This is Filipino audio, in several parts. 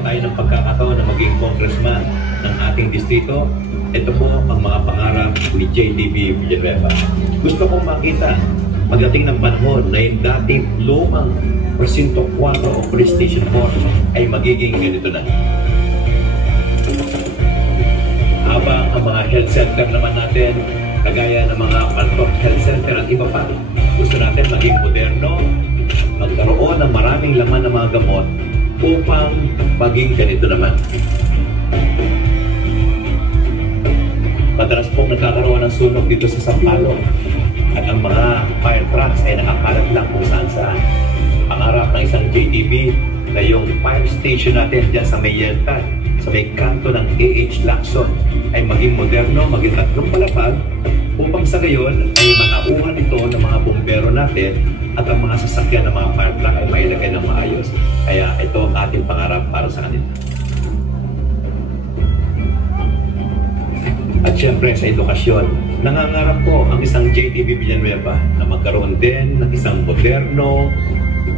Nabigyan tayo ng pagkakataon na maging congressman ng ating distrito. Ito po ang mga pangarap ni JTV Villanueva. Gusto kong makita magdating ng panahon na yung dating lumang presinto 4 o police station 4 ay magiging ganito na. Habang ang mga health center naman natin, kagaya ng mga Paltok Health Center at iba pa, gusto natin maging moderno, magkaroon ng maraming laman ng mga gamot upang maging ganito naman. Madalas pong nagkakaroon ng sunog dito sa Sampaloc at ang mga fire trucks ay nakakalat lang kung saan-saan. Pangarap ng isang JTV na yung fire station natin dyan sa may Yeltan, sa may kanto ng A.H. Lacson ay maging moderno, maging tatlong palapag upang sa gayon ay matauhan ito ng mga bumbero natin at ang mga sasakyan ng mga fire truck ay mailagay ng maayos. Kaya ito ang ating pangarap para sa kanila. At syempre sa edukasyon, nangangarap po ang isang JTV Villanueva na magkaroon din ng isang moderno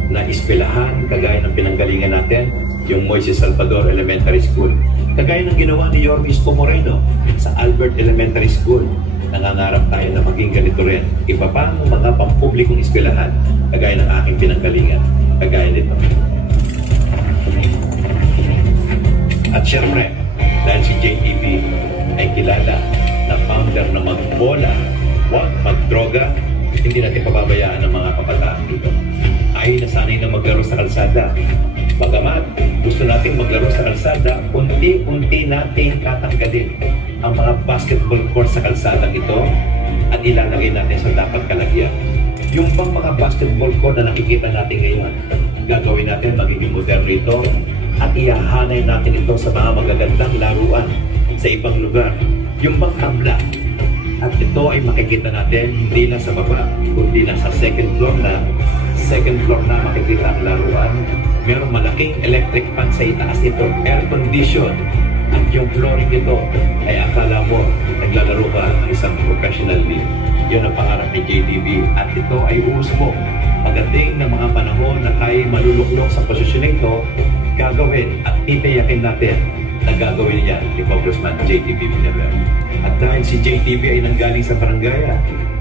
na eskwelahan kagaya ng pinanggalingan natin, yung Moises Salvador Elementary School. Kagaya ng ginawa ni Yorme Isko Moreno sa Albert Elementary School. Nangangarap tayo na maging ganito rin. Iba pa ang mga pampublikong eskwelahan kagaya ng aking pinanggalingan, kagaya nito. At syempre, dahil si JTV ay kilala na founder na magbola, huwag magdroga, hindi natin pababayaan ng mga kabataan dito. Ay nasanay na maglaro sa kalsada. Bagamat gusto natin maglaro sa kalsada, unti-unti natin tatanggalin ang mga basketball court sa kalsada ito at ilalagay natin sa dapat kalagyan. Yung bang mga basketball court na nakikita natin ngayon, gagawin natin magiging moderno ito at ihahanay natin ito sa mga magagandang laruan sa ibang lugar. Yung bang tabla, at ito ay makikita natin hindi lang sa baba, kundi lang sa second floor na makikita ang laruan. Merong malaking electric fan sa itaas nito, air condition, at yung flooring nito ay akala mo naglalaro ka ng isang professional league. Yun ang pangarap ni JTV at ito ay usmo. Pagdating ng mga panahon na tayo maluluklok sa posisyon nito, gagawin at titiyakin natin na gagawin niya ni Congressman JTV Villanueva. At dahil si JTV ay nanggaling sa barangay,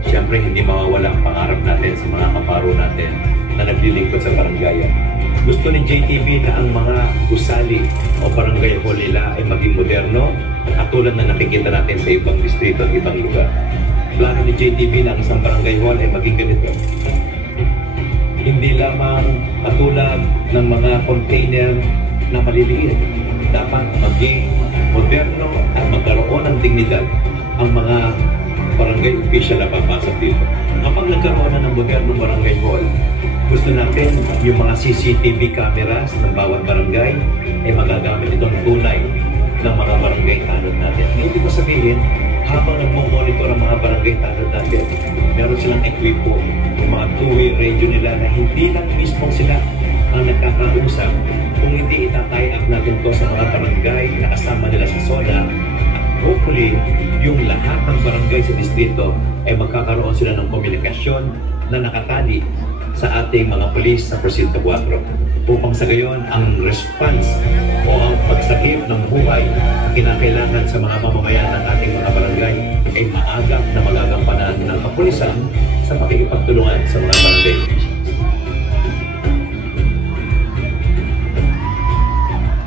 siyempre hindi mawawala ang pangarap natin sa mga kaparo natin na naglilingkod sa barangay. Gusto ni JTV na ang mga gusali o barangay hall nila ay maging moderno at tulad na nakikita natin sa ibang distrito at ibang lugar. Plano ni JTV na ang isang barangay hall ay maging ganito. Hindi lamang katulad ng mga container na maliliit. Dapat maging moderno at magkaroon ng dignidad ang mga barangay official na papasok dito. Kapag nagkaroon na ng moderno barangay hall, gusto natin yung mga CCTV cameras ng bawat barangay ay magagamit itong tunay ng mga barangay tanod natin. Ngayon ko sabihin, habang nagmo-monitor ang mga barangay tanod natin, meron silang equipo, yung mga two-way radio nila na hindi lang mismo sila ang nagkakausap, kung hindi itatay up natin to sa mga barangay na kasama nila sa zona at hopefully yung lahat ng barangay sa distrito ay magkakaroon sila ng komunikasyon na nakatali sa ating mga pulis sa Presinto 4 upang sa gayon ang response o ang pagsagip ng buhay na kinakailangan sa mga mamamayan ng ating mga barangay ay maagap na magagampanan ng kapulisan sa pakikipagtulungan sa mga barangay.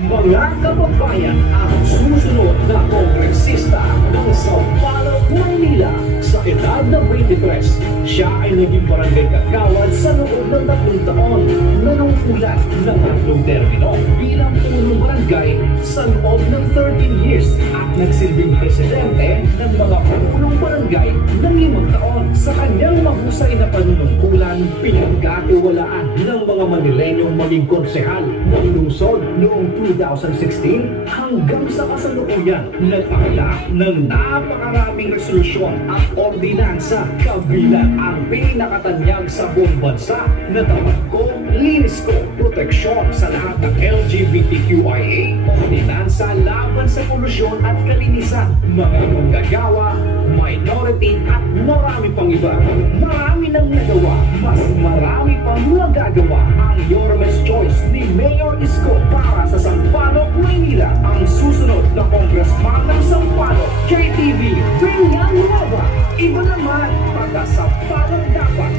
Mga kababayan, ang susunod na kongresista ng Sampaloc, Maynila sa edad na 23, siya ay naging barangay kagawad sa loob ng 3 taon. Nanungkulan ng 3 termino bilang punong barangay sa loob ng 13 years at nagsilbing presidente ng mga punong barangay ng 5 taon. Sa kanyang mahusay na panunungkulan, pinagkatiwalaan ng mga Manilenyong maging konsehal ng lungsod noong 2016 hanggang sa kasalukuyan nagpakala ng napakaraming resolusyon at ordinansa kabilang ang pinakatanyag sa buong bansa na tawag ko, linis ko, proteksyon sa lahat ng LGBTQIA, ordinansa laban sa polusyon at kalinisan, mga manggagawa, minority at marami pang iba. Marami nang nagawa, mas marami pang magagawa ang Yorme's Choice ni Mayor Isko para sa Sampaloc Manila ang susunod na congressman ng Sampaloc. JTV Villanueva. Iba naman pagka Sampaloc dapat.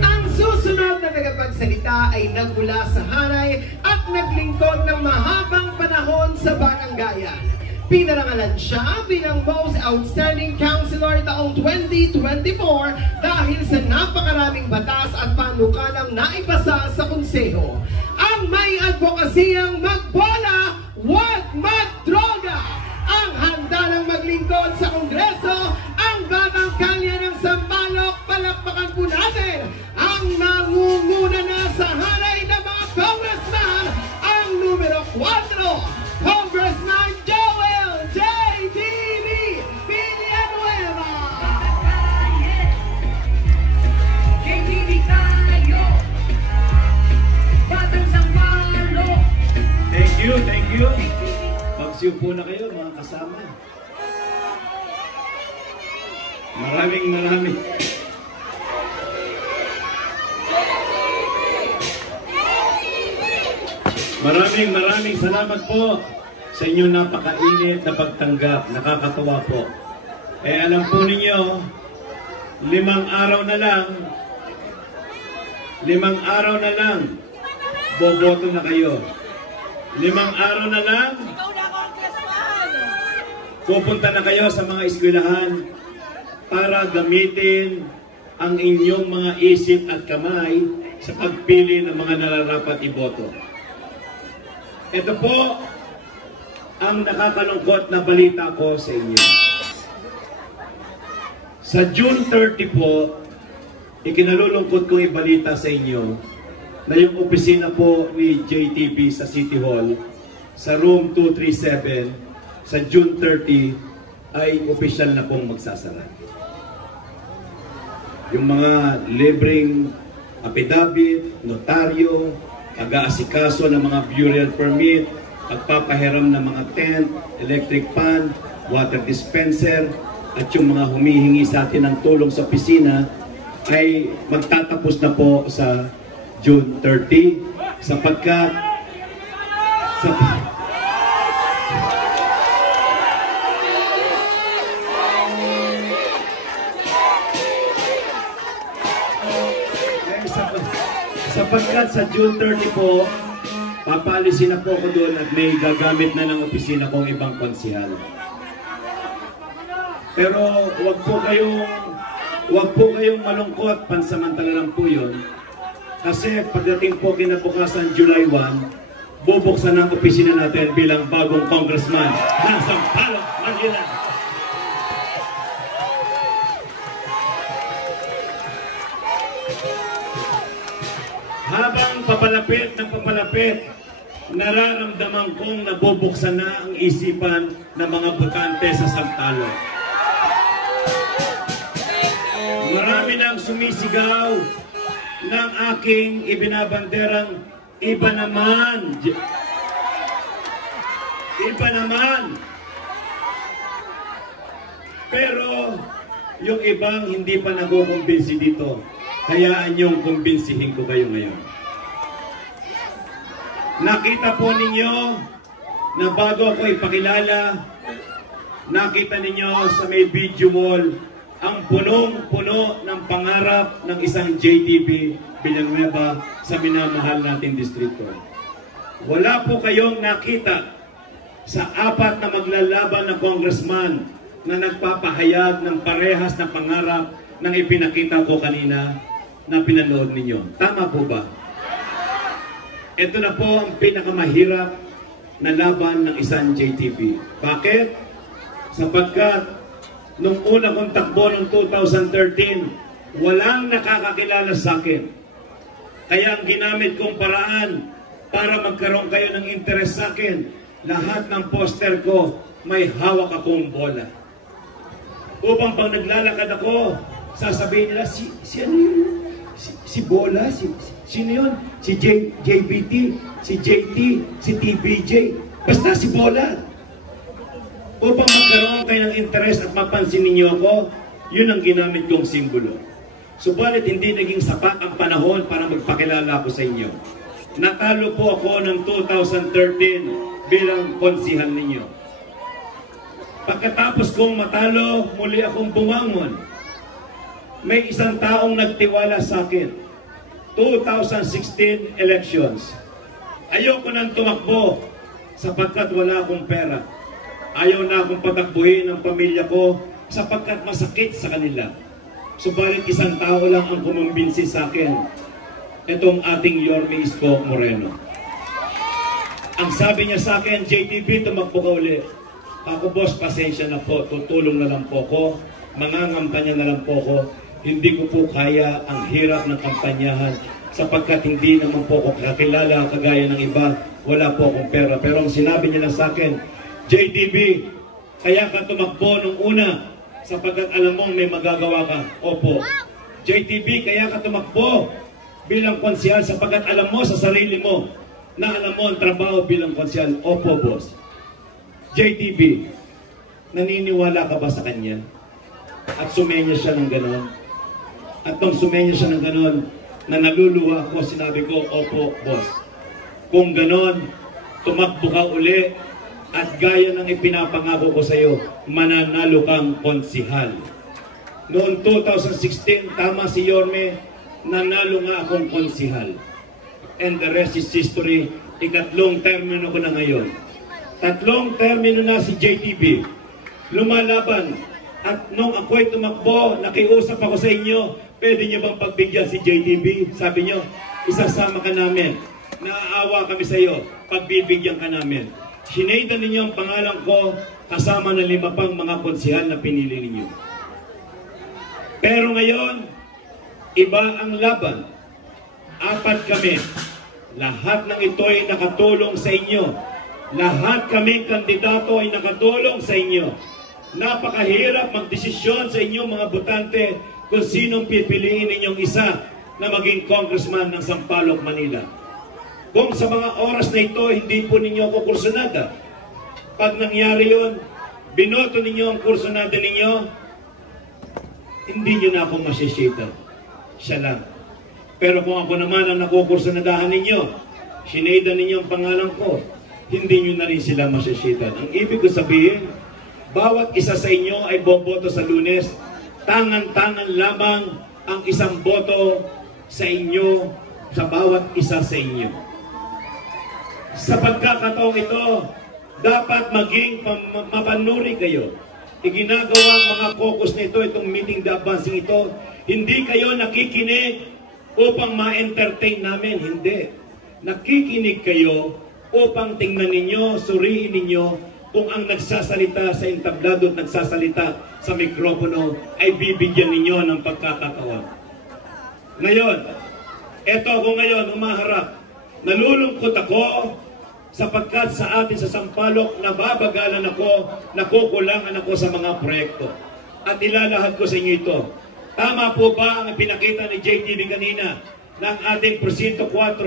Ang susunod na tagapagsalita ay nagmula sa hanay at naglingkod ng mahabang panahon sa baranggayan. Pinarangalan siya bilang Most Outstanding Councilor taong 2024 dahil sa napakaraming batas at panukalang naipasa sa konseho. Ang may advokasiyang magbola, wag magdroga! Ang handa ng maglingkod sa Kongreso, ang batang kalye ng Sampaloc, palakpakan po natin ang nangunguna na sa hanay ng mga congressman, ang numero 4, Congressman Joel JTV Villanueva. JTV tayo, Batang Sampaloc. Thank you, thank you. Magsiupo na kayo mga kasama. Maraming. Maraming salamat po sa inyong napakainit na pagtanggap. Nakakatawa po. Alam po ninyo, 5 araw na lang, boboto na kayo. 5 araw na lang, pupunta na kayo sa mga eskwelahan para gamitin ang inyong mga isip at kamay sa pagpili ng mga nararapat iboto. Ito po ang nakakalungkot na balita ko sa inyo. Sa June 30 po, ikinalulungkot kong ibalita sa inyo na yung opisina po ni JTV sa City Hall sa room 237 sa June 30 ay opisyal na pong magsasara. Yung mga libreng affidavit, notaryo, pag-aasikaso ng mga burial permit, pagpapahiram ng mga tent, electric fan, water dispenser, at yung mga humihingi sa atin ng tulong sa opisina ay magtatapos na po sa June 30 sapagkat sa June 30 po, papalisin na po ko doon at may gagamit na ng opisina kong ibang konsihal. Pero wag po kayong malungkot, pansamantala lang po yun. Kasi pagdating po kinabukasan July 1, bubuksan ang opisina natin bilang bagong congressman ng Sampaloc, Manila. Habang papalapit, nararamdaman kong nabubuksan na ang isipan ng mga botante sa Sampaloc. Marami nang sumisigaw ng aking ibinabanderang iba naman. Iba naman. Pero yung ibang hindi pa nakukumbinsi dito. Hayaan niyong kumbinsihin ko kayo ngayon. Nakita po ninyo na bago ako ipakilala, nakita ninyo sa may video wall ang punong-puno ng pangarap ng isang JTV Villanueva sa minamahal nating distrito. Wala po kayong nakita sa 4 na maglalaban na congressman na nagpapahayag ng parehas na pangarap ng ipinakita ko kanina na pinanood ninyo. Tama po ba? Ito na po ang pinakamahirap na laban ng isang JTV. Bakit? Sapagkat nung una kong takbo noong 2013, walang nakakakilala sa akin. Kaya ang ginamit kong paraan para magkaroon kayo ng interes sa akin, lahat ng poster ko may hawak akong bola. Upang pag naglalakad ako, sasabihin nila, si ano yun? Si Bola? Sino yun? Si JBT? Si JT? Si TBJ? Basta si Bola. Upang magkaroon kayo ng interes at mapansin ninyo ako, yun ang ginamit kong simbolo. Subalit hindi naging sapat ang panahon para magpakilala ko sa inyo. Natalo po ako ng 2013 bilang konsihal ninyo. Pagkatapos kong matalo, muli akong bumangon. May isang taong nagtiwala sa akin. 2016 elections. Ayoko nang tumakbo sapagkat wala akong pera. Ayaw na akong patakbuhin ang pamilya ko sapagkat masakit sa kanila. Subalit isang tao lang ang kumumbinsi sa akin. Itong ating Yorme Isko Moreno. Ang sabi niya sa akin, JTB, tumakbo ka uli. Ako, boss, pasensya na po. Tutulong na lang po ko. Mangangampanya na lang po ko. Hindi ko po kaya ang hirap ng kampanyahan sapagkat hindi naman po ko kakilala kagaya ng iba. Wala po akong pera. Pero ang sinabi niya lang sa akin, JTB, kaya ka tumakbo nung una sapagkat alam mong may magagawa ka. Opo. JTB, kaya ka tumakbo bilang konsihal sapagkat alam mo sa sarili mo na alam mo ang trabaho bilang konsihal. Opo, boss. JTB, naniniwala ka ba sa kanya? At sumenya siya ng ganon. At nung sumenya siya ng ganon, na naluluha ako, sinabi ko, opo, boss. Kung ganon, tumakbo ka uli at gaya ng ipinapangako ko sa iyo, mananalo kang konsihal. Noong 2016, tama si Yorme, nanalo nga akong konsihal. And the rest is history. Ikatlong termino ko na ngayon. Tatlong termino na si JTB. Lumalaban. At nung ako'y tumakbo, nakiusap ako sa inyo, pwede niyo bang pagbigyan si JTB? Sabi niyo, isasama ka namin. Naaawa kami sa iyo, pagbibigyan ka namin. Sinaydan ninyo ang pangalan ko kasama ng 5 pang mga konsihal na pinili ninyo. Pero ngayon, iba ang laban. 4 kami. Lahat ng ito ay nakatulong sa inyo. Lahat kaming kandidato ay nakatulong sa inyo. Napakahirap magdesisyon sa inyong mga botante kung sinong pipiliin ninyong isa na maging congressman ng Sampaloc, Manila. Kung sa mga oras na ito, hindi po ninyo ako kursunada. Pag nangyari yun, binoto ninyo ang kursunada ninyo, hindi nyo na ako masisita. Siya lang. Pero kung ako naman ang nakukursunadahan ninyo, sinaydan ninyo ang pangalan ko, hindi nyo na rin sila masisita. Ang ibig ko sabihin, bawat isa sa inyo ay boboto sa Lunes, tangan-tangan lamang ang isang boto sa inyo, sa bawat isa sa inyo. Sa pagkakataong ito, dapat maging mapanuri kayo. Iginagawa ang mga caucus na ito, itong meeting the advancing ito, hindi kayo nakikinig upang ma-entertain namin. Hindi. Nakikinig kayo upang tingnan ninyo, suriin ninyo kung ang nagsasalita sa entablado at nagsasalita sa mikropono ay bibigyan ninyo ng pagkakataon. Ngayon, eto ako ngayon, umaharap. Nalulungkot ako sapagkat sa atin sa Sampaloc, nababagalan ako, nakukulangan ako sa mga proyekto. At ilalahad ko sa inyo ito. Tama po ba ang pinakita ni JTB kanina ng ating Presinto 4?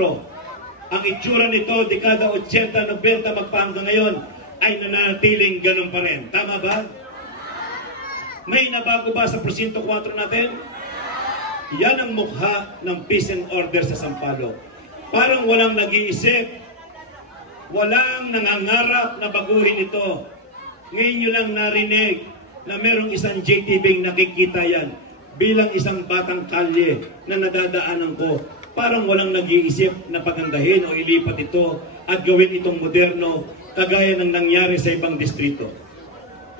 Ang itsura nito, dekada 80-90 magpahanggang ngayon, ay nanatiling ganun pa rin. Tama ba? May nabago ba sa Presinto 4 natin? Yan ang mukha ng peace and order sa Sampaloc. Parang walang nag-iisip, walang nangangarap na baguhin ito. Ngayon nyo lang narinig na merong isang JTB nakikita yan bilang isang batang kalye na nadadaanan ko. Parang walang nag-iisip na pagandahin o ilipat ito at gawin itong moderno kagaya ng nangyari sa ibang distrito.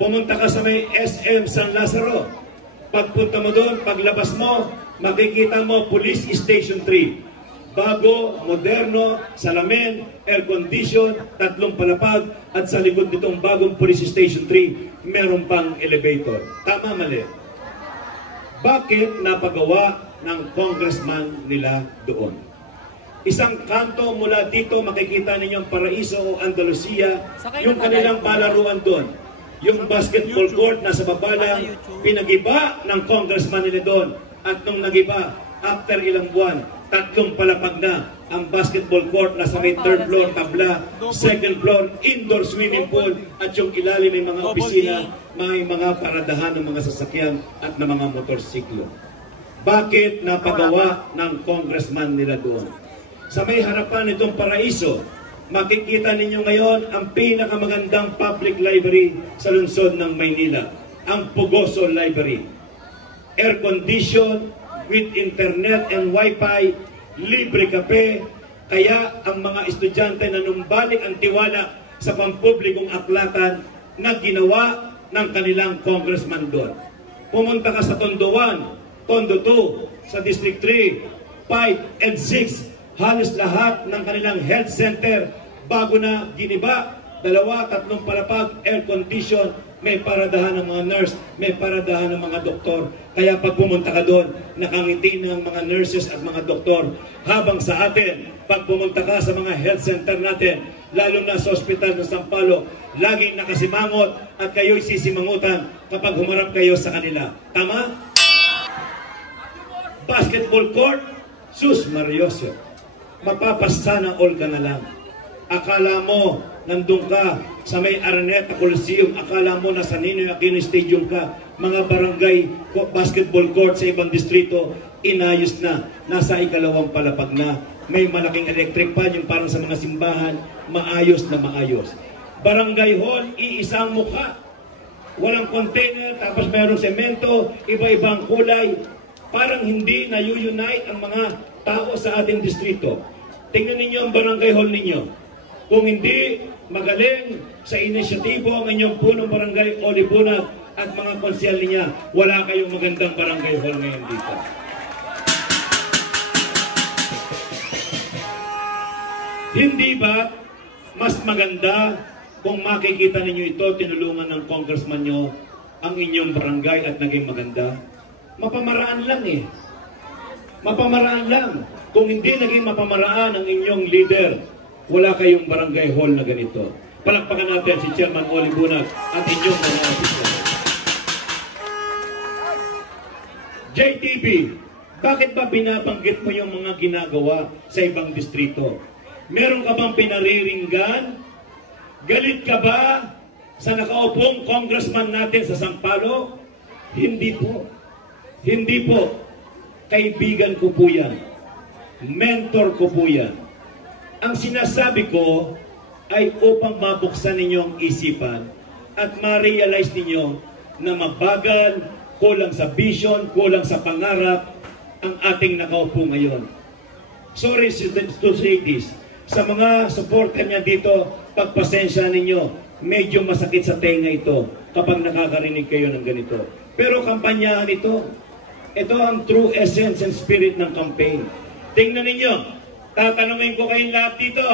Pumunta ka sa may SM San Lazaro. Pagpunta mo doon, paglabas mo, makikita mo Police Station 3. Bago, moderno, salamin, air condition, 3 palapag, at sa likod nitong bagong Police Station 3, meron pang elevator. Tama, mali? Bakit napagawa ng congressman nila doon? Isang kanto mula dito, makikita ninyo ang Paraiso o Andalusia, yung kanilang palaruan doon. Yung basketball court nasa baba lang, pinagiba ng congressman nila doon. At nung nagiba, after ilang buwan, 3 palapag na ang basketball court nasa may 3rd floor tabla, 2nd floor indoor swimming pool, at yung ilalim may mga opisina, may mga paradahan ng mga sasakyan at ng mga motorsiklo. Bakit napagawa ng congressman nila doon? Sa may harapan nitong Paraiso, makikita ninyo ngayon ang pinakamagandang public library sa lungsod ng Maynila, ang Pugoso Library. Air condition, with internet and wifi, libre kape, kaya ang mga estudyante na numbalik ang tiwala sa pampublikong aklatan na ginawa ng kanilang congressman doon. Pumunta ka sa Tondo 1, Tondo 2, sa District 3, 5 and 6, halos lahat ng kanilang health center bago na giniba, 2-3 palapag, air condition, may paradahan ng mga nurse, may paradahan ng mga doktor. Kaya pag pumunta ka doon, nakangiti ng mga nurses at mga doktor. Habang sa atin, pag pumunta ka sa mga health center natin, lalo na sa ospital ng Sampalo, laging nakasimangot at kayo'y sisimangutan kapag humarap kayo sa kanila. Tama? Basketball court, sus Marioso. Mapapasana all ka na lang. Akala mo, nandun ka sa may Araneta Coliseum, akala mo nasa Ninoy Aquino Stadium ka, mga barangay basketball court sa ibang distrito, inayos na, nasa ikalawang palapag na, may malaking electric pan, yung parang sa mga simbahan, maayos na maayos. Barangay hall, iisang mukha, walang container, tapos mayroong semento, iba-ibang kulay, parang hindi na-unite ang mga tao sa ating distrito. Tingnan ninyo ang barangay hall ninyo. Kung hindi magaling sa inisyatibo ang inyong punong barangay o lipunag at mga konsyal niya, wala kayong magandang barangay hall ngayon dito. Hindi ba mas maganda kung makikita ninyo ito, tinulungan ng congressman nyo ang inyong barangay at naging maganda? Mapamaraan lang eh. Mapamaraan lang. Kung hindi naging mapamaraan ang inyong leader, wala kayong barangay hall na ganito. Palakpakan natin si Chairman Oli Bunag at inyong mga opisyon. JTV, bakit ba binabanggit mo yung mga ginagawa sa ibang distrito? Meron ka bang pinariringgan? Galit ka ba sa nakaupong congressman natin sa Sampalo? Hindi po. Hindi po. Kaibigan ko po yan. Mentor ko po yan. Ang sinasabi ko ay upang mabuksan ninyong isipan at ma-realize ninyo na mabagal, kulang sa vision, kulang sa pangarap ang ating nakaupo ngayon. Sorry to say this. Sa mga supporter niya dito, pagpasensya ninyo, medyo masakit sa tenga ito kapag nakakarinig kayo ng ganito. Pero kampanyahan ito. Ito ang true essence and spirit ng campaign. Tingnan ninyo. Tatanungin ko kayong lahat dito.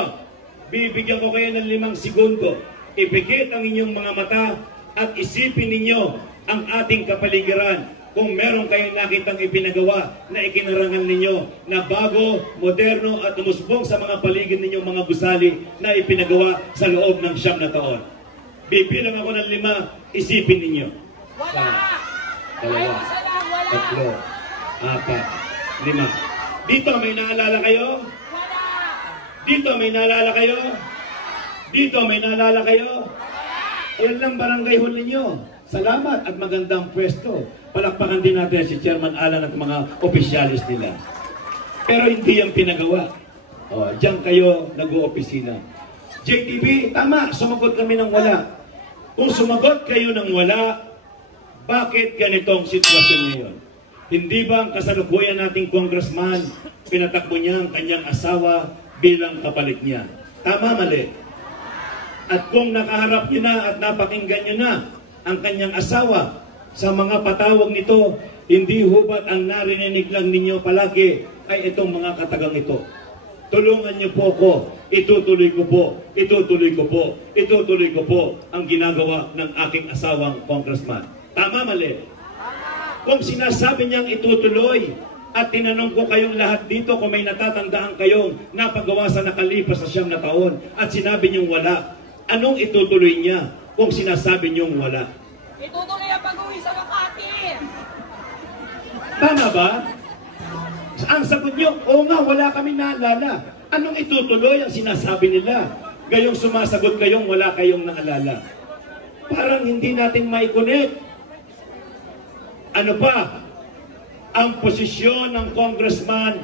Bibigyan ko kayo ng 5 segundo. Ipikit ang inyong mga mata at isipin ninyo ang ating kapaligiran. Kung meron kayong nakitang ipinagawa na ikinarangan ninyo na bago, moderno at umusbong sa mga paligid ninyo mga gusali na ipinagawa sa loob ng 9 na taon. Bibilang ako ng 5, isipin ninyo. 1, 2, 3, 4, 5. Dito may naalala kayo? Dito may naalala kayo? Dito may naalala kayo? Yan lang barangay hall ninyo. Salamat at magandang pwesto. Palakpakan din natin si Chairman Alan at mga opisyalis nila. Pero hindi yan pinagawa. Diyan kayo nag-oopisina. JTV, tama, sumagot kami ng wala. Kung sumagot kayo ng wala, bakit ganitong sitwasyon ngayon? Hindi ba ang kasalukuyan nating congressman, pinatakbo niya ang kanyang asawa bilang kapalit niya? Tama, mali? At kung nakaharap niyo na at napakinggan niyo na ang kanyang asawa sa mga patawag nito, hindi hubat ang narinig lang ninyo palagi ay itong mga katagang ito. Tulungan niyo po ako, itutuloy ko po, itutuloy ko po, itutuloy ko po ang ginagawa ng aking asawang congressman. Tama, mali? Kung sinasabi niyang itutuloy at tinanong ko kayong lahat dito kung may natatandaan kayong napagawa sa nakalipas sa 9 na taon at sinabi niyong wala, anong itutuloy niya kung sinasabi niyong wala? Itutuloy ang pag-uwi sa Makati. Tama ba? Ang sagot niyo, oo nga, wala kaming naalala. Anong itutuloy ang sinasabi nila? Gayong sumasagot kayong wala kayong naalala. Parang hindi natin mai-connect. Ano pa? Ang posisyon ng congressman,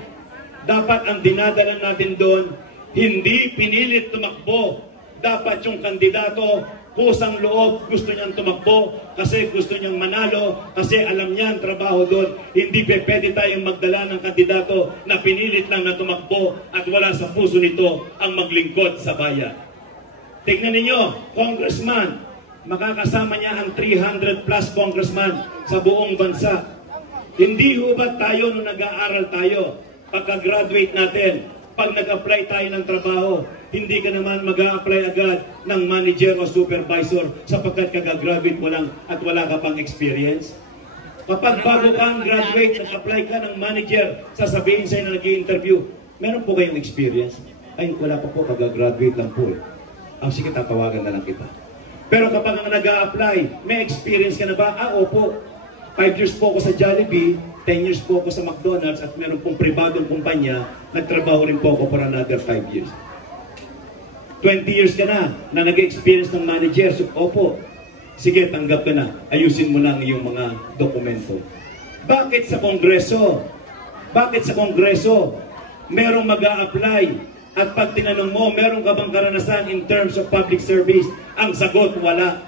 dapat ang dinadala natin doon, hindi pinilit tumakbo. Dapat yung kandidato, kusang loob, gusto niyang tumakbo kasi gusto niyang manalo, kasi alam niya ang trabaho doon. Hindi pwede tayong magdala ng kandidato na pinilit lang na tumakbo at wala sa puso nito ang maglingkod sa bayan. Tignan ninyo, congressman, makakasama niya ang 300 plus congressman sa buong bansa. Hindi ho ba tayo nung nag-aaral tayo, pagka-graduate natin, pag nag-apply tayo ng trabaho, hindi ka naman mag-a-apply agad ng manager o supervisor sapagkat kagagraduate mo lang at wala ka pang experience? Kapag bago kang graduate, nag-apply ka ng manager, sasabihin sa'yo na nag-i-interview, meron po kayong experience? Ay, wala pa po, kagagraduate lang po eh. Sige, tatawagan na lang kita. Pero kapag ang nag-a-apply, may experience ka na ba? Opo. 5 years po ako sa Jollibee, 10 years po ako sa McDonald's at meron pong pribadong kumpanya, nagtrabaho rin po ako for another 5 years. 20 years ka na nag-experience ng manager. So, opo. Sige, tanggap ka na. Ayusin mo lang yung mga dokumento. Bakit sa Kongreso? Bakit sa Kongreso merong mag-a-apply at pag tinanong mo, meron ka bang karanasan in terms of public service? Ang sagot, wala.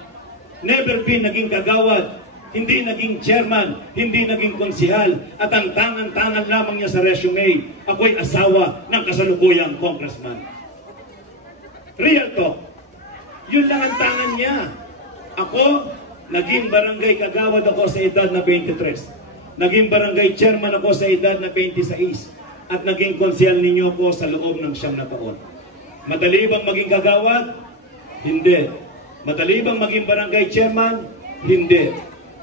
Never been naging kagawad, hindi naging chairman, hindi naging konsihal, at ang tangan-tangan lamang niya sa resume, ako'y asawa ng kasalukuyang congressman. Real talk. Yun lang ang tangan niya. Ako, naging barangay kagawad ako sa edad na 23. Naging barangay chairman ako sa edad na 26. At naging konsihal ninyo ko sa loob ng 9 na taon. Madali bang maging kagawad? Hindi. Madali bang maging barangay chairman? Hindi.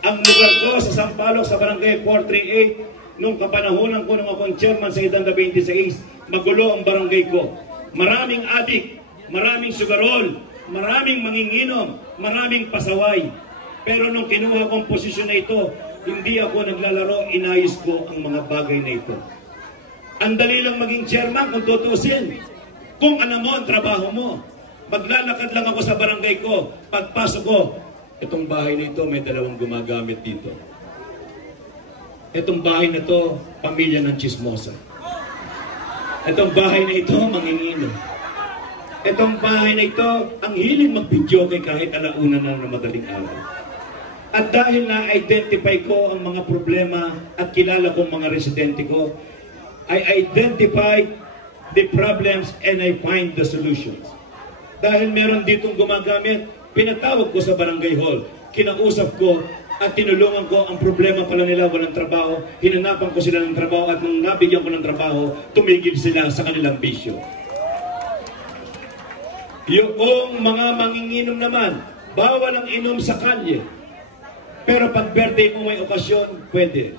Ang lugar ko sa Sampaloc, sa barangay 438, nung kapanahonan ko nung akong chairman sa edad na 26, magulo ang barangay ko. Maraming adik, maraming sugarol, maraming manginginom, maraming pasaway. Pero nung kinuha kong posisyon na ito, hindi ako naglalaro, inayos ko ang mga bagay na ito. Ang dali lang maging chairman kung tutusin. Kung alam mo ang trabaho mo. Maglalakad lang ako sa barangay ko. Pagpasok ko, itong bahay na ito, may 2 gumagamit dito. Itong bahay na ito, pamilya ng chismosa. Itong bahay na ito, manginginom. Itong bahay na ito, ang hiling mag-video kay kahit alauna na madaling araw. At dahil na-identify ko ang mga problema at kilala kong mga residente ko, I identify the problems and I find the solutions. Dahil meron ditong gumagamit, pinatawag ko sa barangay hall, kinausap ko at tinulungan ko ang problema pala nila, walang trabaho, hinanapan ko sila ng trabaho at nung nabigyan ko ng trabaho, tumigil sila sa kanilang bisyo. Yung mga manginginom naman, bawal ang inom sa kalye. Pero pag birthday mo may okasyon, pwede.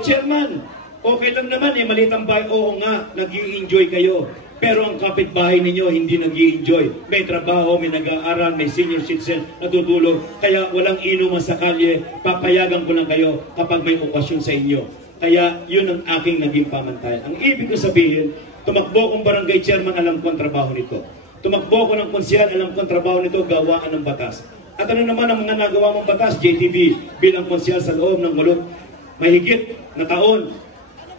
Chairman, okay lang naman maliit ang bahay. Oo nga, nag-i-enjoy kayo. Pero ang kapitbahay ninyo hindi nag-i-enjoy. May trabaho, may nag-aaral, may senior citizen natutulog. Kaya walang inuman sa kalye. Papayagan ko lang kayo kapag may okasyon sa inyo. Kaya yun ang aking naging pamantayan. Ang ibig ko sabihin, tumakbo kong barangay chairman, alam ko ang trabaho nito. Tumakbo ko ng konsihal, alam ko ang trabaho nito, gawaan ng batas. At ano naman ang mga nagawa mong batas, JTV, bilang konsihal sa loob ng mahigit na taon.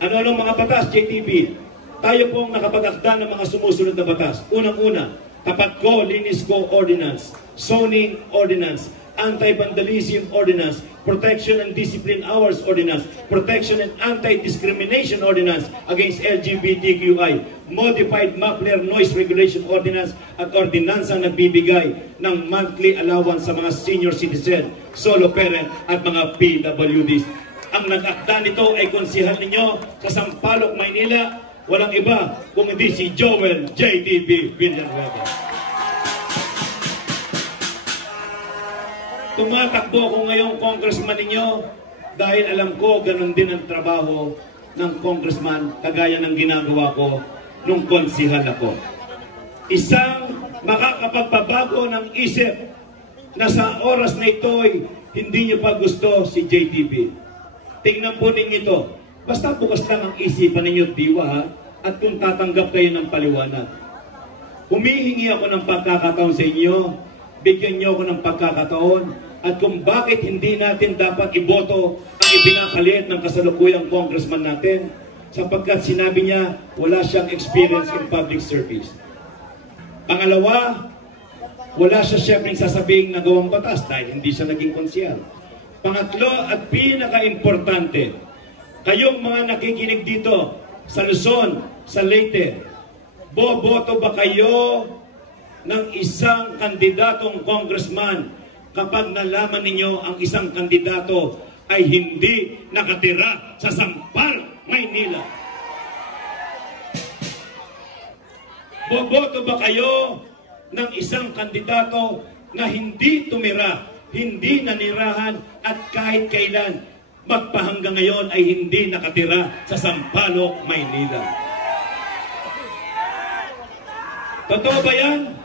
Ano mga batas, JTV? Tayo pong nakapag-akda ng mga sumusunod na batas. Unang-una, tapat ko, linis ko ordinance, zoning ordinance, anti-vandalism ordinance, protection and discipline hours ordinance, protection and anti-discrimination ordinance against LGBTQI, modified muffler noise regulation ordinance at ordinansa nagbibigay ng monthly allowance sa mga senior citizen, solo parent at mga PWDs. Ang nag-akda nito ay konsihal ninyo sa Sampaloc, Maynila, walang iba kung hindi si Joel JTV Villanueva. Tumatakbo ko ngayong congressman ninyo dahil alam ko ganun din ang trabaho ng congressman kagaya ng ginagawa ko nung konsihal ako. Isang makakapagpabago ng isip na sa oras na ito'y hindi niyo pa gusto si JTV. Tingnan po ninyo ito. Basta bukas lang ang isipan ninyo, diwa ha? At kung tatanggap kayo ng paliwanag. Humihingi ako ng pagkakataon sa inyo. Bigyan niyo ako ng pagkakataon at kung bakit hindi natin dapat iboto ang ibinakalit ng kasalukuyang congressman natin sapagkat sinabi niya wala siyang experience in public service. Pangalawa, wala siya siyempre sasabing nagawang batas dahil hindi siya naging konsyal. Pangatlo at pinaka-importante, kayong mga nakikinig dito sa Luzon, sa Leyte, boboto ba kayo ng isang kandidatong congressman kapag nalaman ninyo ang isang kandidato ay hindi nakatira sa Sampaloc, Maynila? Boboto ba kayo ng isang kandidato na hindi tumira, hindi nanirahan at kahit kailan magpahanggang ngayon ay hindi nakatira sa Sampaloc, Maynila? Totoo ba yan?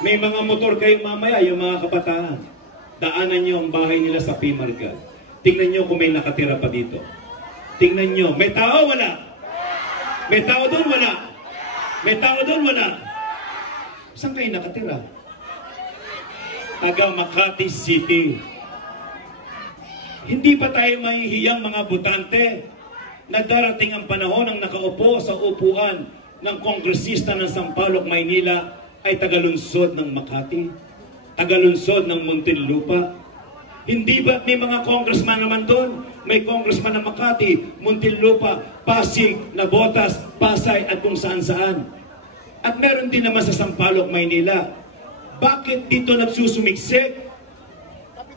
May mga motor kayo mamaya, yung mga kabataan. Daanan nyo ang bahay nila sa Pimarga. Tingnan nyo kung may nakatira pa dito. Tingnan nyo, may tao wala? May tao doon wala? May tao doon wala? Saan kayo nakatira? Taga Makati City. Hindi ba tayo mahihiyang mga botante na darating ang panahon ng nakaupo sa upuan ng kongresista ng Sampaloc, Maynila ay tagalunsod ng Makati, tagalunsod ng Muntinlupa? Hindi ba may mga congressman naman doon? May congressman ng Makati, Muntinlupa, Pasig, Navotas, Pasay at kung saan-saan. At meron din naman sa Sampaloc, Maynila. Bakit dito nagsusumiksik?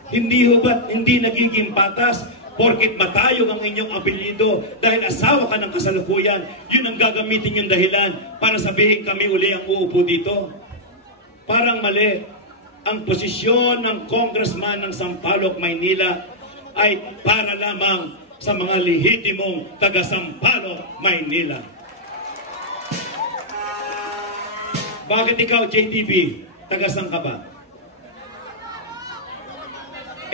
Hindi ho ba, hindi nagiging patas porket matayog ang inyong apelyido dahil asawa ka ng kasalukuyan, yun ang gagamitin yung dahilan para sabihin kami uli ang uupo dito? Parang mali. Ang posisyon ng congressman ng Sampaloc, Maynila ay para lamang sa mga lehitimong taga Sampaloc, Maynila. Bakit ikaw, JTB, taga saan ka ba?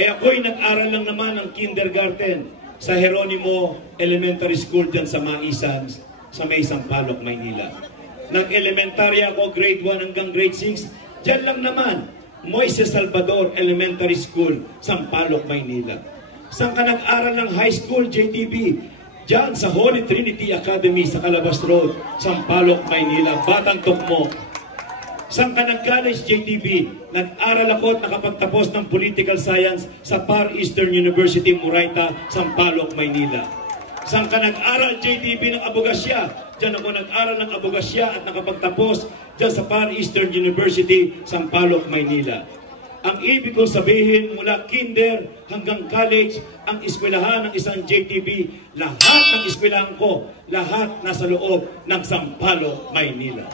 Ako'y nag-aral lang naman ng kindergarten sa Jeronimo Elementary School dyan sa Maisan, sa may Sampaloc, Maynila. Nag-elementary ako, grade 1 hanggang grade 6. Dyan lang naman, Moises Salvador Elementary School, Sampaloc, Maynila. Saan ka nag-aral ng high school, JTB? Dyan sa Holy Trinity Academy sa Calabas Road, Sampaloc, Maynila. Batang Tokmo. Saan ka nag-college, JTB? Nag-aral ako at nakapagtapos ng Political Science sa Far Eastern University, Murayta, Sampaloc, Maynila. Saan ka nag-aral, JTB, ng abogasya? Diyan ako nag-aral ng abogasya at nakapagtapos dyan sa Far Eastern University, Sampaloc, Maynila. Ang ibig kong sabihin, mula kinder hanggang college, ang eskwelahan ng isang JTB, lahat ng eskwelahan ko, lahat nasa loob ng Sampaloc, Maynila.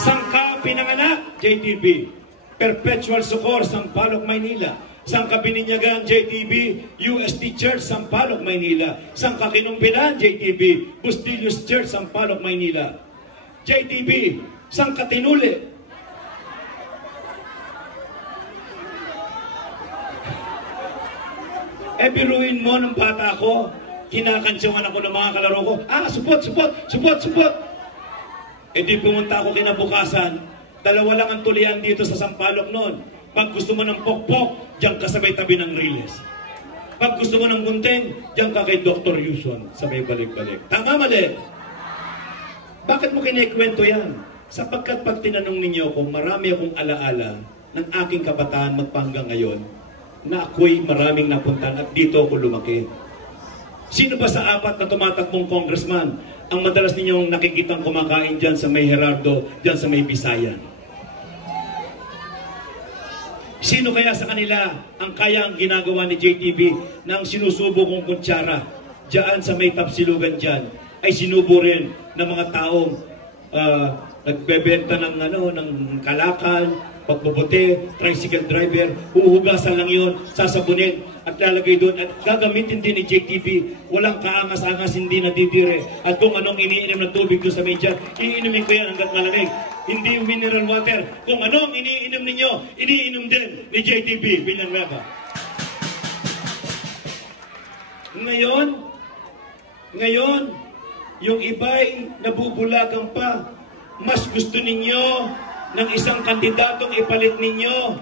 Saan ka pinanganak, JTB? Perpetual Succor, Sampaloc, Maynila. Saan ka bininyagan, JTB? UST Church, Sampaloc, Maynila. Saan ka kinumpilan, JTB? Bustillos Church, Sampaloc, Maynila. JTB, saan ka tinuli? Biruin mo ng bata ko, kinakantsawan ako ng mga kalaro ko, support, support, support, support. Di pumunta ako kinabukasan, dalawa lang ang tulian dito sa Sampaloc noon. Pag gusto mo ng pokpok, diyan ka sabay tabi ng Riles. Pag gusto mo ng gunting, diyan ka kay Dr. Yuson, sabay balik-balik. Tama, mali? Bakit mo kinikwento yan? Sapagkat pag tinanong ninyo kung marami akong alaala ng aking kabataan magpahanggang ngayon, na ako'y maraming napuntan at dito ako lumaki. Sino ba sa apat na tumatakbong congressman ang madalas ninyong nakikitang kumakain dyan sa may Gerardo, dyan sa may Bisayan? Sino kaya sa kanila ang kaya ang ginagawa ni JTB na ang sinusubo kong kutsara dyan sa may Tapsilugan dyan ay sinubo rin ng mga taong nagbebenta ng, ng kalakal, pagbubuti, tricycle driver, huhugasan lang yun, sasabunin at lalagay doon at gagamitin din ni JTB. Walang kaangas-angas, hindi nadidire. At kung anong iniinom ng tubig doon sa media, iinumin ko yan hanggat malamig. Hindi mineral water. Kung anong iniinom ninyo, iniinom din ni JTB Villanueva. Ngayon, yung iba'y nabubulagan pa. Mas gusto ninyo ng isang kandidatong ipalit ninyo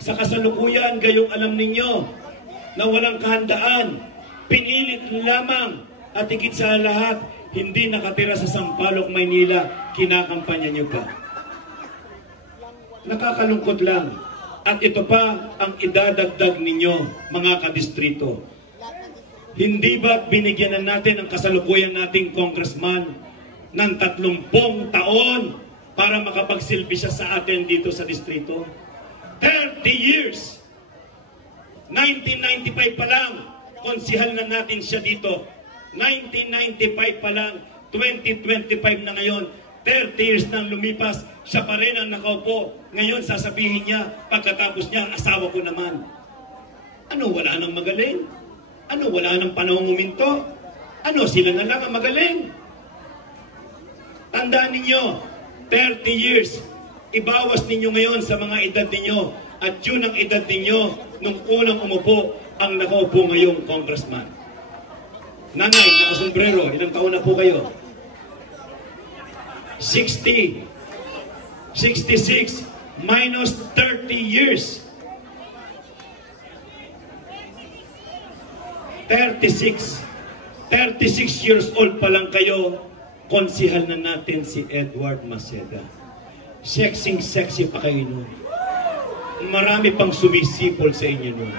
sa kasalukuyan, gayong alam ninyo na walang kahandaan, pinilit lamang at higit sa lahat, hindi nakatira sa Sampaloc, Maynila, kinakampanya nyo pa. Nakakalungkot lang. At ito pa ang idadagdag ninyo, mga kadistrito. Hindi ba binigyan na natin ang kasalukuyan nating congressman ng 30 taon para makapagsilbi siya sa atin dito sa distrito? 30 years! 1995 pa lang, konsihal na natin siya dito. 1995 pa lang, 2025 na ngayon, 30 years nang lumipas, siya pa rin ang nakaupo. Ngayon sasabihin niya, pagkatapos niya, asawa ko naman. Ano, wala nang magaling? Ano, wala nang panahong uminto? Ano, sila na lang ang magaling? Tandaan ninyo, 30 years, ibawas ninyo ngayon sa mga edad ninyo, at yun ang edad ninyo nung unang umupo ang nakaupo ngayong congressman. Nanay, nakasombrero, ilang taon na po kayo? 60, 66, minus 30 years. 36 years old pa lang kayo, konsihal na natin si Edward Maceda. Sexy pa kayo nun. Marami pang sumisipol sa inyo nun.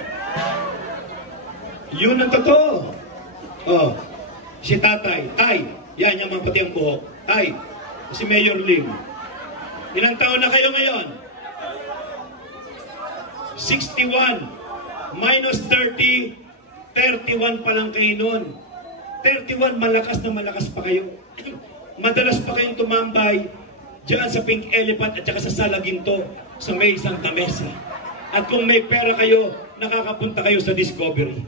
Yun ang totoo. Oh, si tatay, tay, yan yung mga pati ang buhok. Tay, si Mayor Lim. Ilang taon na kayo ngayon? 61 minus 30, 31 pa lang kayo nun. 31, malakas na malakas pa kayo. Madalas pa kayong tumambay diyan sa Pink Elephant at saka sa Salaginto sa may Santa Mesa. At kung may pera kayo, nakakapunta kayo sa Discovery.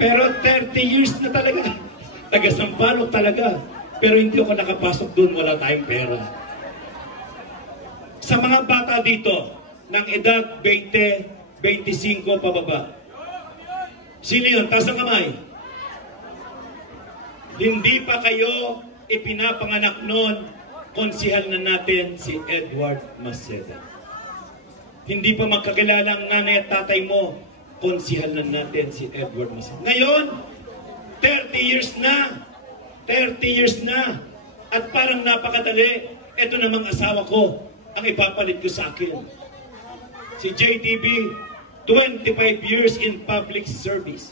Pero 30 years na talaga. Taga Sampaloc talaga. Pero hindi ako nakapasok doon, wala tayong pera. Sa mga bata dito, ng edad 20, 25 pababa. Sino yun? Taas ang kamay. Hindi pa kayo ipinapanganak noon, konsihal na natin si Edward Maceda. Hindi pa magkakilala ang nanay at tatay mo, konsihal na natin si Edward Maceda. Ngayon, 30 years na. 30 years na. At parang napakadali, ito namang asawa ko ang ipapalit ko sa akin. Si JTB, 25 years in public service.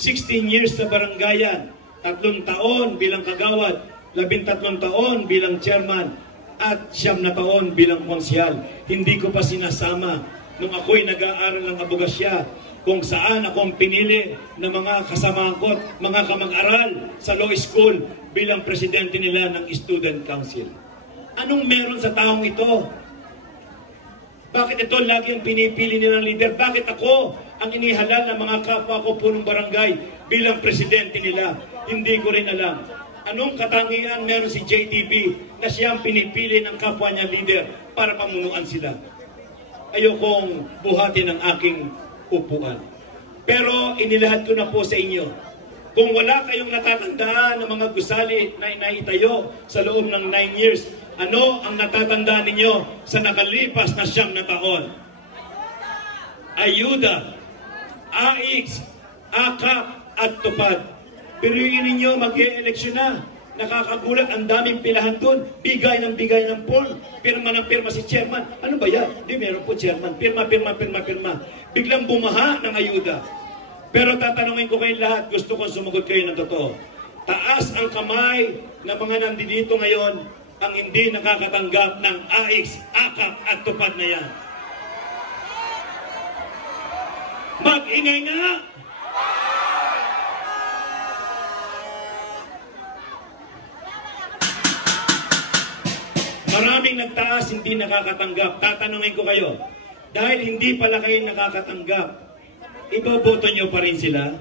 16 years sa barangayan, 3 taon bilang kagawad, 13 taon bilang chairman, at 9 na taon bilang konsyal. Hindi ko pa sinasama nung ako'y nag-aaral ng abogasya, kung saan akong pinili ng mga kasama ko, mga kamag-aral sa law school bilang presidente nila ng student council. Anong meron sa taong ito? Bakit ito lagi ang pinipili nilang leader? Bakit ako ang inihalal ng mga kapwa ko punong barangay bilang presidente nila? Hindi ko rin alam. Anong katangian meron si JTB na siya ang pinipili ng kapwa niya leader para pamunuan sila? Ayokong buhatin ang aking upuan. Pero inilahat ko na po sa inyo. Kung wala kayong natatandaan ng mga gusali na inaitayo sa loob ng 9 years, ano ang natatandaan ninyo sa nakalipas na 9 na taon? Ayuda, AIX, AKAP at Tupad. Piruin ninyo, mag-e-eleksyon na. Nakakagulat, ang daming pilahan doon. Bigay ng form. Pirma ng pirma si chairman. Ano ba yan? Hindi, meron po chairman. Pirma. Biglang bumaha ng ayuda. Pero tatanungin ko kayo lahat, gusto ko sumagot kayo ng totoo. Taas ang kamay ng mga nandito ngayon ang hindi nakakatanggap ng AIX, AKAP at Tupad na yan. Mag-ingay nga! Maraming nagtaas, hindi nakakatanggap. Tatanungin ko kayo, dahil hindi pala kayo nakakatanggap, iboboto nyo pa rin sila?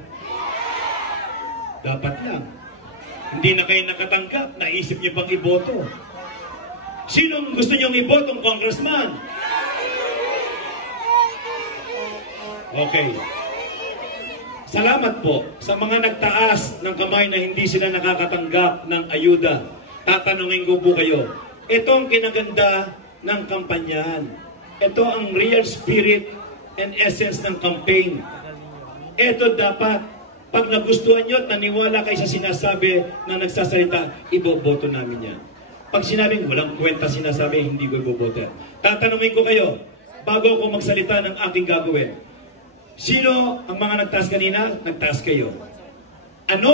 Dapat lang. Hindi na kayo nakatanggap, naisip nyo pang iboto. Sinong gusto nyong ibotong congressman? Okay. Salamat po sa mga nagtaas ng kamay na hindi sila nakakatanggap ng ayuda. tatanungin ko po kayo, ito ang kinaganda ng kampanyahan. Ito ang real spirit and essence ng campaign. Ito dapat, pag nagustuhan nyo at naniwala kayo sa sinasabi na nagsasalita, iboboto namin yan. Pag sinabing walang kwenta sinasabi, hindi ko iboboto. Tatanungin ko kayo, bago ako magsalita ng aking gagawin, sino ang mga nagtaas kanina? Nagtaas kayo. Ano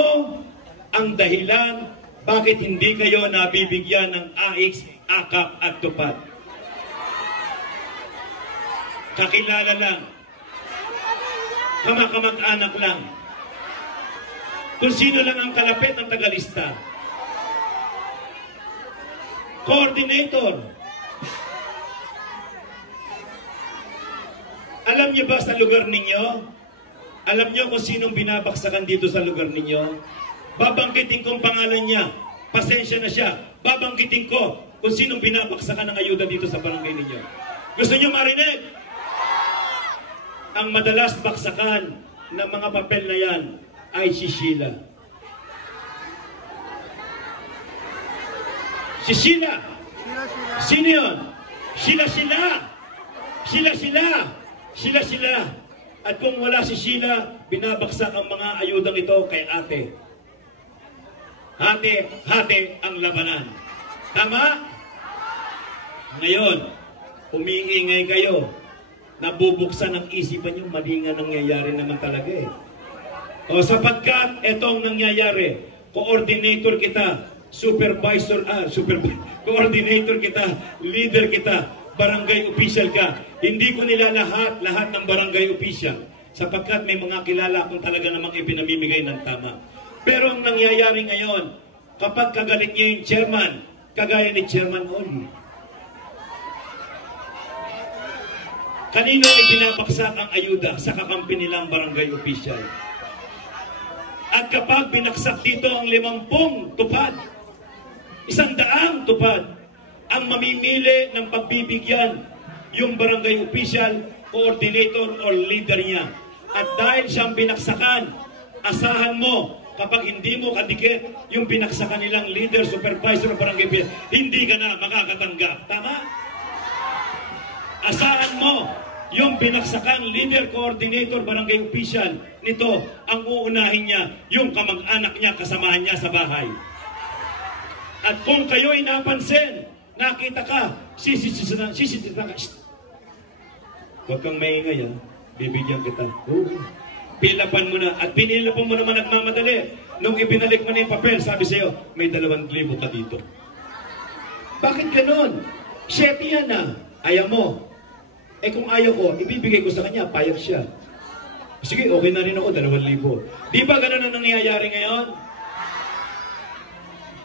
ang dahilan bakit hindi kayo nabibigyan ng AIX, AKAP at TUPAD? Kakilala lang. Kamag-anak lang. Kung sino lang ang kalapit ng tagalista. Coordinator. Alam niyo ba sa lugar ninyo? Alam niyo kung sinong binabaksakan dito sa lugar ninyo? Babanggitin kong pangalan niya. Pasensya na siya. Babanggitin ko kung sinong binabaksakan ng ayuda dito sa barangay ninyo. Gusto niyo marinig? Ang madalas baksakan ng mga papel na yan ay si Sheila. Si Sheila. Sino yun? Sila. At kung wala si Sheila, binabaksak ang mga ayudang ito kay ate. Hati ang labanan. Tama? Ngayon, umiingay kayo. Nabubuksan ang isipan nyo, mali nga nangyayari naman talaga eh. O sapagkat itong nangyayari, coordinator kita, coordinator kita, leader kita, barangay official ka. Hindi ko nila lahat ng barangay official sapagkat may mga kilala akong talaga namang ipinamimigay ng tama. Pero ang nangyayari ngayon, kapag kagalit niya yung chairman, kagaya ni Chairman Oli, kanino ibinabaksak ang ayuda sa kakampi nilang barangay official? At kapag binaksak dito ang 50 tupad, 100 tupad, ang mamimili ng pagbibigyan yung barangay official, coordinator o leader niya. At dahil siyang binaksakan, asahan mo, kapag hindi mo kadikit yung binaksakan nilang leader, supervisor, barangay official, hindi ka na makakatanggap. Tama? Asahan mo, yung binaksakan leader, coordinator, barangay official, nito, ang uunahin niya, yung kamag-anak niya, kasamahan niya sa bahay. At kung kayo'y napansin, nakita ka, sisitita ka. Huwag kang maingay, ha? Bibigyan kita. Pilapan mo na. At pinilapan mo naman nagmamadali. Nung ibinalik mo na yung papel, sabi sa'yo, may 2,000 ka dito. Bakit ganun? 7 yan na. Ayaw mo. Eh kung ayaw ko, ibibigay ko sa kanya, payag siya. Sige, okay na rin ako, 2,000. Di ba ganun ang nangyayari ngayon?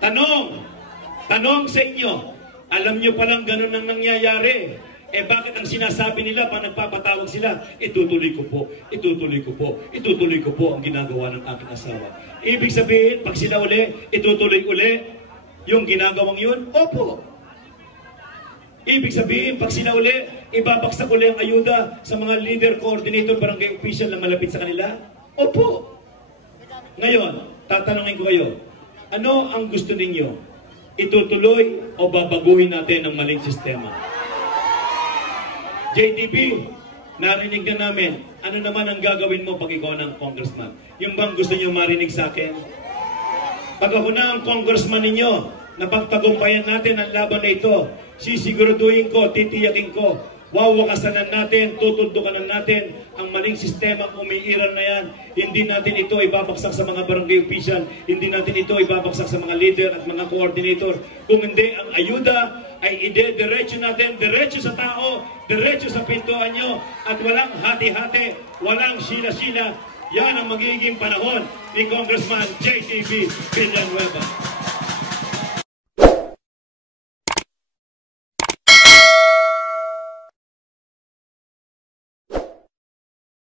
Tanong sa inyo, alam nyo palang ganun ang nangyayari. Eh bakit ang sinasabi nila pag nagpapatawag sila, itutuloy ko po ang ginagawa ng aking asawa. Ibig sabihin, pag sila uli, itutuloy uli yung ginagawang yun? Opo. Ibig sabihin, pag sila uli, ibabaksak uli ang ayuda sa mga leader, coordinator, barangay official na malapit sa kanila? Opo. Ngayon, tatanungin ko kayo, ano ang gusto ninyo? Itutuloy o babaguhin natin ang maling sistema? JTB, narinig na namin, ano naman ang gagawin mo pag ikaw ng congressman? Yung bang gusto niyo marinig sa akin? Pag ako na ang congressman ninyo, napagtagumpayan natin ang laban na ito, sisiguraduhin ko, titiyakin ko, wawakasanan natin, tutundukanan natin ang maling sistema, umiiral na yan. Hindi natin ito ibabaksak sa mga barangay official, hindi natin ito ibabaksak sa mga leader at mga coordinator. Kung hindi, ang ayuda ay ide-diretso natin, diretso sa tao, diretso sa pintuan nyo, at walang hati-hati, walang sila-sila. Yan ang magiging panahon ni Congressman JTB Villanueva.